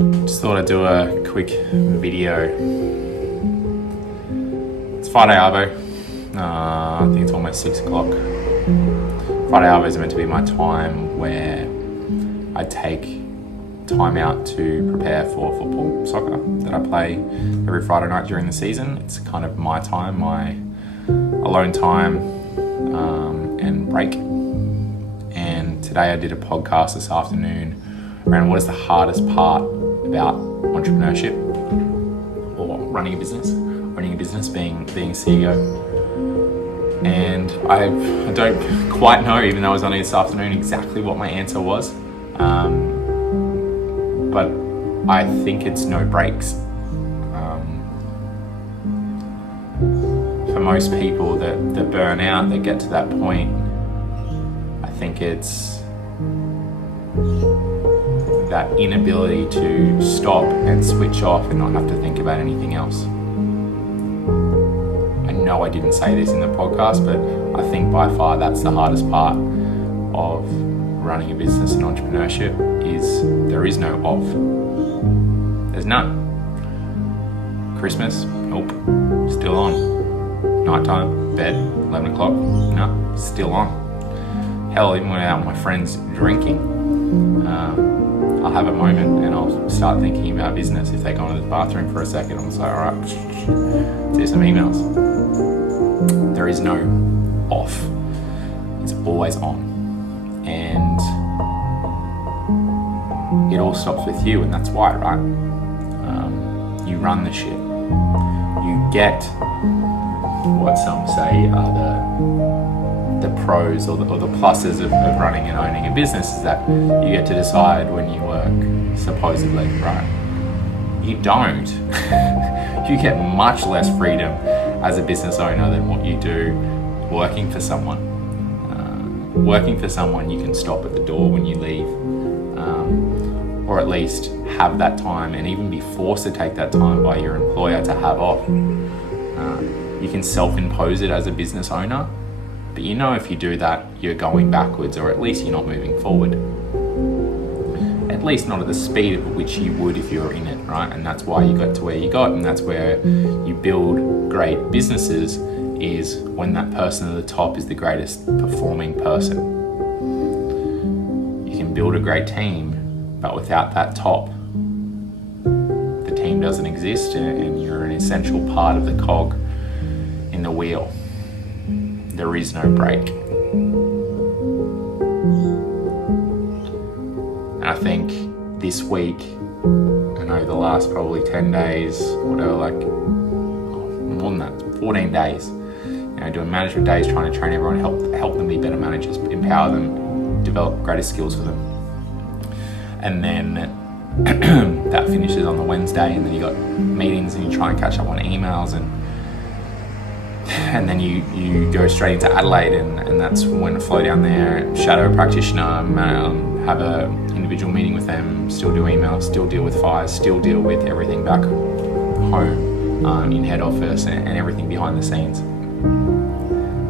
Just thought I'd do a quick video. It's Friday Arvo. I think it's almost 6 o'clock. Friday Arvo is meant to be my time where I take time out to prepare for football, soccer, that I play every Friday night during the season. It's kind of my time, my alone time and break. And today I did a podcast this afternoon around what is the hardest part about entrepreneurship or running a business being CEO. And I don't quite know, even though I was on it this afternoon, exactly what my answer was. But I think it's no breaks. For most people that burn out, that get to that point, I think it's that inability to stop and switch off and not have to think about anything else. I know I didn't say this in the podcast, but I think by far that's the hardest part of running a business and entrepreneurship is there is no off. There's none. Christmas, nope, still on. Nighttime, bed, 11 o'clock, no, still on. Hell, even when I'm out with my friends drinking, I'll have a moment and I'll start thinking about business. If they go into the bathroom for a second, I'm just like, all right, do some emails. There is no off. It's always on. And it all stops with you, and that's why, right? You run the shit. You get what some say are the pros or the pluses of running and owning a business is that you get to decide when you work, supposedly, right? You don't. You get much less freedom as a business owner than what you do working for someone. Working for someone, you can stop at the door when you leave, or at least have that time and even be forced to take that time by your employer to have off. You can self-impose it as a business owner, but you know if you do that, you're going backwards, or at least you're not moving forward. At least not at the speed at which you would if you were in it, right? And that's why you got to where you got, and that's where you build great businesses, is when that person at the top is the greatest performing person. You can build a great team, but without that top, the team doesn't exist, and you're an essential part of the cog in the wheel. There is no break. And I think this week, I know the last probably 10 days, whatever, more than that, 14 days, doing management days, trying to train everyone, help them be better managers, empower them, develop greater skills for them. And then that finishes on the Wednesday, and then you got meetings and you try and catch up on emails, and then you go straight into Adelaide, and that's when I fly down there, shadow a practitioner, have a individual meeting with them, still do emails, still deal with fires, still deal with everything back home in head office and everything behind the scenes.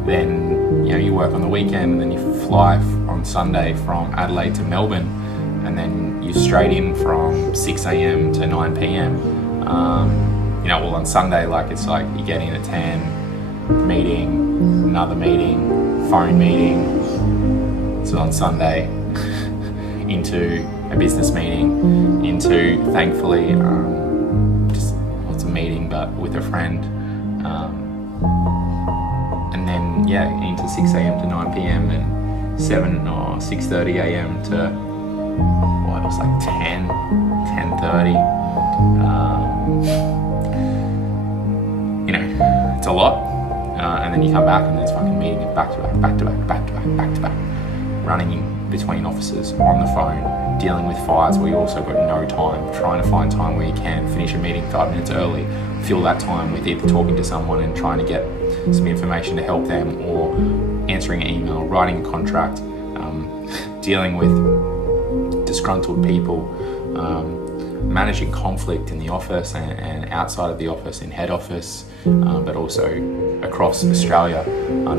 Then you work on the weekend, and then you fly on Sunday from Adelaide to Melbourne, and then you're straight in from 6 a.m. to 9 p.m. On Sunday, it's like you get in at 10, meeting, another meeting, phone meeting. So on Sunday, into a business meeting, into, thankfully, just what's a meeting but with a friend. And then, into 6 a.m. to 9 p.m. and 7 or 6:30 a.m. to, 10:30. It's a lot. And then you come back and there's fucking meeting back to back. Running in between offices, on the phone, dealing with fires where you also got no time, trying to find time where you can finish a meeting 5 minutes early, fill that time with either talking to someone and trying to get some information to help them, or answering an email, writing a contract, dealing with disgruntled people, managing conflict in the office and outside of the office, in head office, but also across Australia,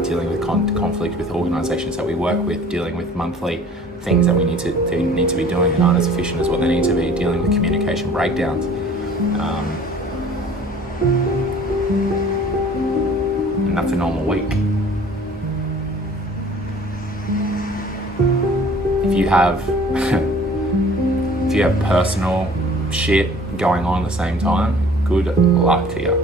dealing with conflict with organisations that we work with, dealing with monthly things that we need to be doing and aren't as efficient as what they need to be, dealing with communication breakdowns. And that's a normal week. If you have personal shit going on at the same time, good luck to you.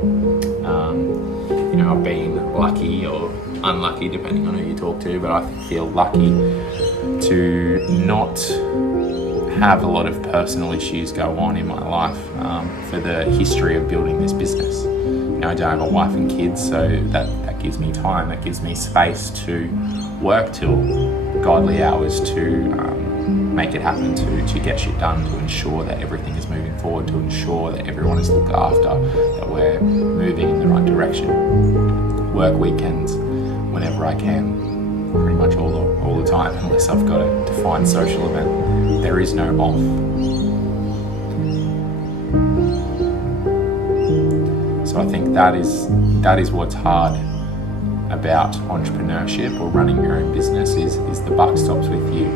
I've been lucky or unlucky depending on who you talk to, but I feel lucky to not have a lot of personal issues go on in my life for the history of building this business. I don't have a wife and kids, so that gives me time, that gives me space to work till godly hours to make it happen, to get shit done, to ensure that everything is moving forward, to ensure that everyone is looked after, that we're moving in the right direction. Work weekends whenever I can, pretty much all the time, unless I've got a defined social event. There is no off. So I think that is what's hard about entrepreneurship or running your own business is the buck stops with you.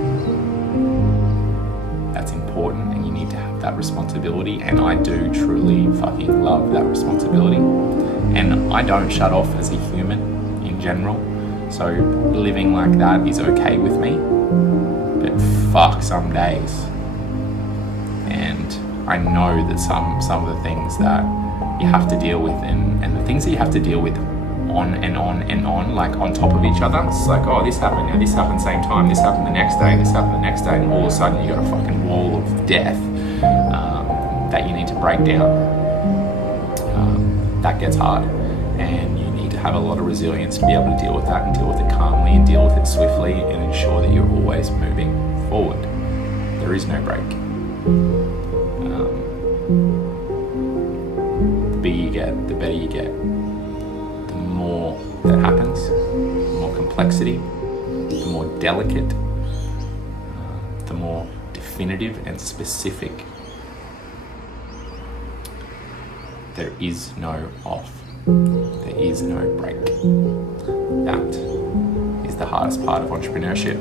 That's important, and you need to have that responsibility, and I do truly fucking love that responsibility. And I don't shut off as a human in general, so living like that is okay with me, but fuck some days. And I know that some of the things that you have to deal with and the things that you have to deal with on and on, like on top of each other. It's like, oh, this happened, this happened same time, this happened the next day, this happened the next day, and all of a sudden you got a fucking wall of death that you need to break down. That gets hard, and you need to have a lot of resilience to be able to deal with that and deal with it calmly and deal with it swiftly and ensure that you're always moving forward. There is no break. The bigger you get, the better you get. The more that happens, the more complexity, the more delicate, the more definitive and specific. There is no off. There is no break. That is the hardest part of entrepreneurship.